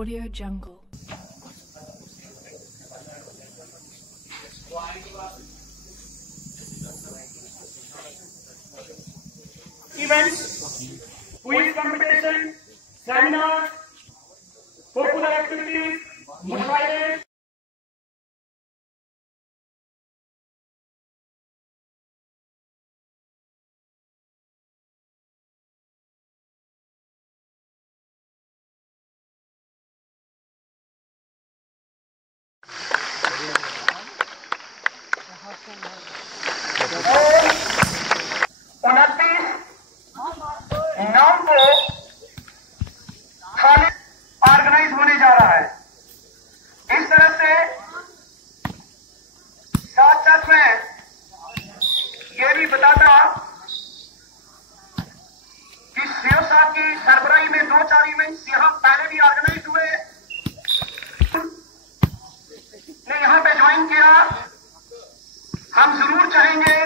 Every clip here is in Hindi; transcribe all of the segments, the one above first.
Audio Jungle. Events, quiz competition, seminar, popular activities, motivated. नाम को खाली ऑर्गेनाइज होने जा रहा है। इस तरह से साथ साथ में ये भी बताता कि सीओ साहब की सरबराही में 2-4 इवेंट्स यहाँ पहले भी ऑर्गेनाइज हुए ने यहाँ पे ज्वाइन किया। हम जरूर चाहेंगे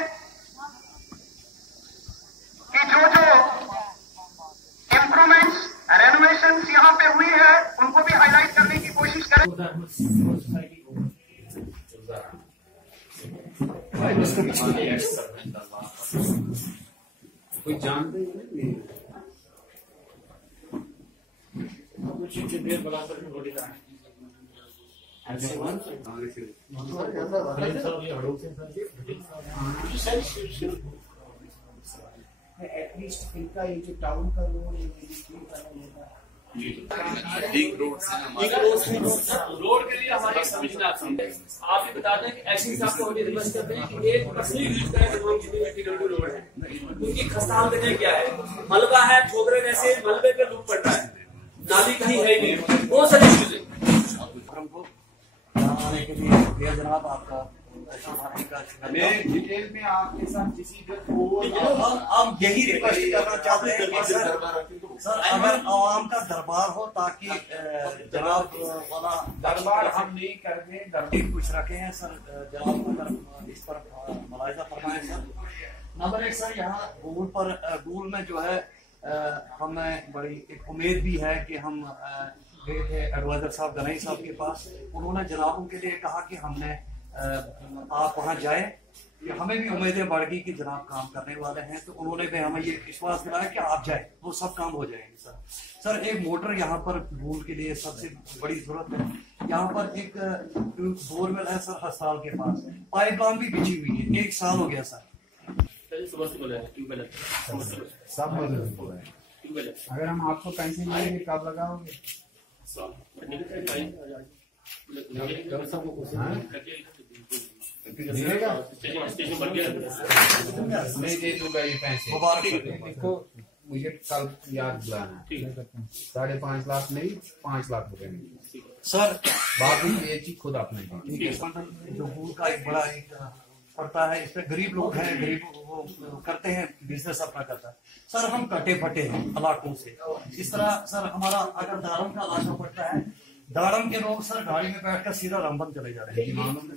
कि जो इम्प्रूवमेंट्स रेनोवेशंस यहाँ पे हुई है उनको भी हाईलाइट करने की कोशिश करें। कोई जानते ही एटलीस्ट इनका ये जो टाउन का रोड रोड के लिए हमारी समिति आती है। आप ये बताते हैं कि ऐसी साहब को रिक्वेस्ट करते हैं कि एक असली यूज करें तमाम जितनी एटीट्यूड रोड है उनकी खस्ता हालत क्या है। मलबा है, ठोकरे जैसे मलबे पे डूब पड़ रहा है, नाली कहीं है ही नहीं, बहुत सारी चीजें। जनाब आपका मैं डिटेल में आपके साथ किसी हम यही रिक्वेस्ट करना चाहते हैं कि सर अगर आवाम का दरबार हो ताकि जनाब वाला दरबार हम नहीं करते, कुछ रखे हैं सर जनाब इस पर मुलाहिजा फरमाएं सर। नंबर 1 सर यहाँ गूल में जो है हमें बड़ी एक उम्मीद भी है कि हम गए थे एडवाइजर साहब गनई साहब के पास। उन्होंने जनाबों के लिए कहा कि हमने आप वहां जाए, हमें भी उम्मीदें बढ़ गई कि जनाब काम करने वाले हैं, तो उन्होंने भी हमें ये विश्वास दिलाया कि आप जाए वो सब काम हो जाएंगे सर। सर एक मोटर यहाँ पर भूल के लिए सबसे बड़ी जरूरत है। यहाँ पर एक बोरवेल है सर अस्पताल के पास, पाइपलाइन भी बिछी हुई है, 1 साल हो गया सर। अगर हम आपको पैसे देंगे कब लगाओगे? मैं दे दूंगा ये पैसे। देखो मुझे कल याद दिलाना है, 5.5 लाख नहीं 5 लाख रुपए सर। बाकी ये चीज खुद अपने जो भूल का एक बड़ा एक पड़ता है, इसमें गरीब लोग हैं, गरीब वो करते हैं बिजनेस अपना करता है सर। हम कटे फटे हैं इलाकों से, इस तरह सर हमारा अगर दारम का इलाका पड़ता है, दारम के लोग सर गाड़ी में बैठकर सीधा रामबन चले जा रहे हैं।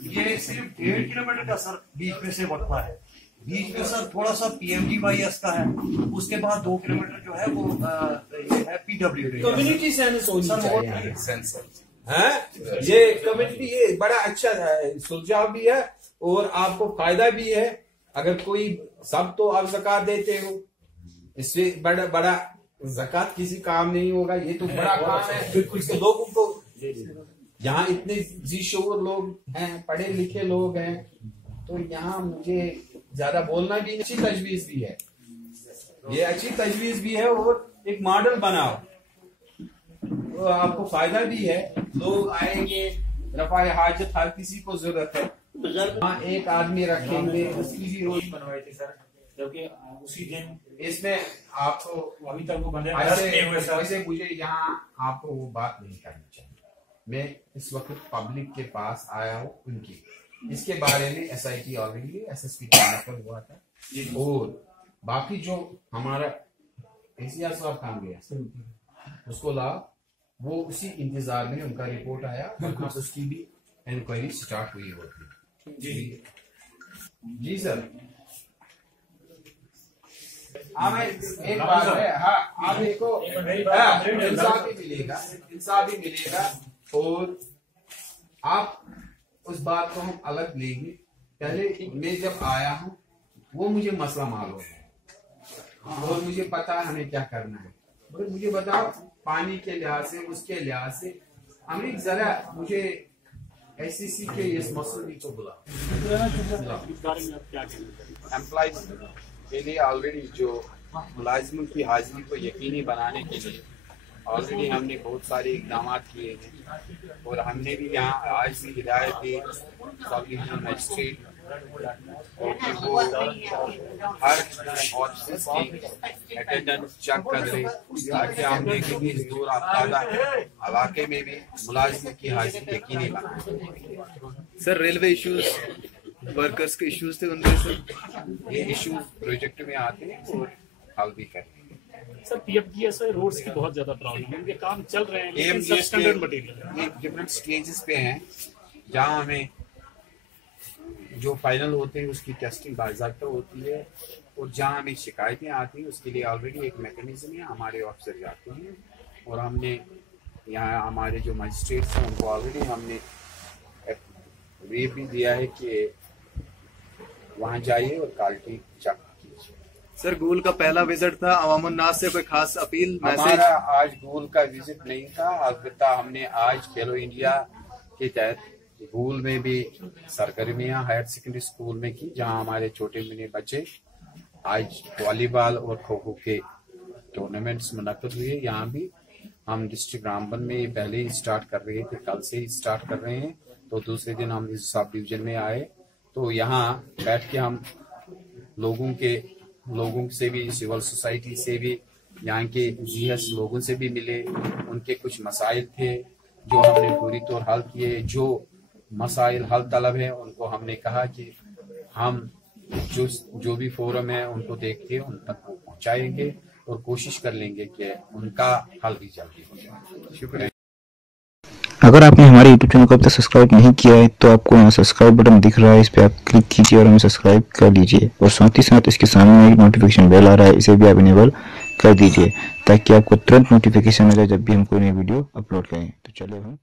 ये सिर्फ 1.5 किलोमीटर का सर बीच में से बढ़ता है। बीच में सर थोड़ा सा PMGYS का है, उसके बाद 2 किलोमीटर जो है वो ये है PWD कम्युनिटी सेंसर है। ये कम्युनिटी ये बड़ा अच्छा है, सुलझाव भी है और आपको फायदा भी है। अगर कोई सब तो आप ज़कात देते हो, इससे बड़ा ज़कात किसी काम नहीं होगा। ये तो बड़ा काम है। फिर लोगों को यहाँ इतने जिशोर लोग हैं, पढ़े लिखे लोग हैं, तो यहाँ मुझे ज्यादा बोलना भी अच्छी तजवीज भी है, ये अच्छी तजवीज भी है और एक मॉडल बनाओ तो आपको फायदा भी है। लोग आएंगे, रफाए हाजत हर किसी को जरूरत है। हाँ एक आदमी रखेंगे, उसकी भी रोज बनवाई थी सर, क्योंकि उसी दिन इसमें आपको अभी तक वो बंदे वैसे मुझे यहाँ आपको वो बात नहीं करनी चाहिए। मैं इस वक्त पब्लिक के पास आया हूँ, उनकी इसके बारे में SIT ऑलरेडी SSP ट्रांसफर हुआ था और बाकी जो हमारा ACR साहब काम गया उसको ला, वो उसी इंतजार में उनका रिपोर्ट आया, उसकी भी इंक्वायरी स्टार्ट हुई होती। जी सर। एक बात है, हाँ आप देखो इंसाफ भी मिलेगा और आप उस बात को हम अलग लेंगे। पहले मैं जब आया हूँ वो मुझे मसला मालूम है और मुझे पता है हमें क्या करना है, मगर मुझे बताओ पानी के लिहाज से, उसके लिहाज से हमें जरा मुझे एससीसी के इस मसले को बुला एम्प्लॉयज के लिए ऑलरेडी जो मुलाजिमों की हाजिरी को यकीनी बनाने के लिए ऑलरेडी हमने बहुत सारे इकदाम किए हैं और हमने भी यहाँ आज भी हिदायत दी सब डिवीजनल मजिस्ट्रेट और कि वो हर ऑफिस की अटेंडेंस चेक कर रहे ताकि हम देखें कि इस दूर आफ्तादा इलाके में भी मुलाजिमों की हाजिरी यकीनी बनाए। सर रेलवे इश्यूज, वर्कर्स के इश्यूज थे उनके सर, ये इश्यूज प्रोजेक्ट में आते हैं और हल भी करेंगे। सर पीएफडीएस रोड्स की बहुत ज्यादा प्रॉब्लम है, उनके काम चल रहे हैं लेकिन सबस्टैंडर्ड मटेरियल डिफरेंट स्टेजेस पे हैं जहां हमें जो फाइनल होते हैं उसकी टेस्टिंग बाज़ाब्ता होती है और जहां हमें शिकायतें आती हैं उसके लिए ऑलरेडी एक मैकेनिज्म है, हमारे ऑफिसर जाते हैं और हमने यहाँ हमारे जो मजिस्ट्रेट्स हैं उनको ऑलरेडी हमने ब्रीफ भी दिया है कि वहाँ जाइए और क्वालिटी चेक कीजिए। सर गूल का पहला विजिट था, अवामुन नास से कोई खास अपील मैसेज? हमारा आज गूल का विजिट नहीं था, अलबत्ता हमने आज खेलो इंडिया के तहत गूल में भी सरगर्मियां हायर सेकेंडरी स्कूल में की, जहां हमारे छोटे मिनी बच्चे आज वॉलीबॉल और खो खो के टूर्नामेंट्स मुनक्किद हुए। यहाँ भी हम डिस्ट्रिक्ट रामबन में पहले ही स्टार्ट कर रहे थे, कल से ही स्टार्ट कर रहे हैं, तो दूसरे दिन हम इस सब डिवीजन में आए तो यहाँ बैठ के हम लोगों से भी, सिविल सोसाइटी से भी, यहाँ के जीएस लोगों से भी मिले। उनके कुछ मसाइल थे जो हमने पूरी तौर हल किए। जो मसाइल हल तलब है उनको हमने कहा कि हम जो भी फोरम है उनको देख के उन तक पहुंचाएंगे और कोशिश कर लेंगे कि उनका हल भी जल्दी हो जाए। शुक्रिया। अगर आपने हमारे YouTube चैनल को अब तक सब्सक्राइब नहीं किया है तो आपको यहाँ सब्सक्राइब बटन दिख रहा है, इस पर आप क्लिक कीजिए और हमें सब्सक्राइब कर लीजिए और साथ ही साथ इसके सामने एक नोटिफिकेशन बेल आ रहा है, इसे भी आप इनेबल कर दीजिए ताकि आपको तुरंत नोटिफिकेशन मिले जब भी हम कोई नई वीडियो अपलोड करें। तो चलिए हम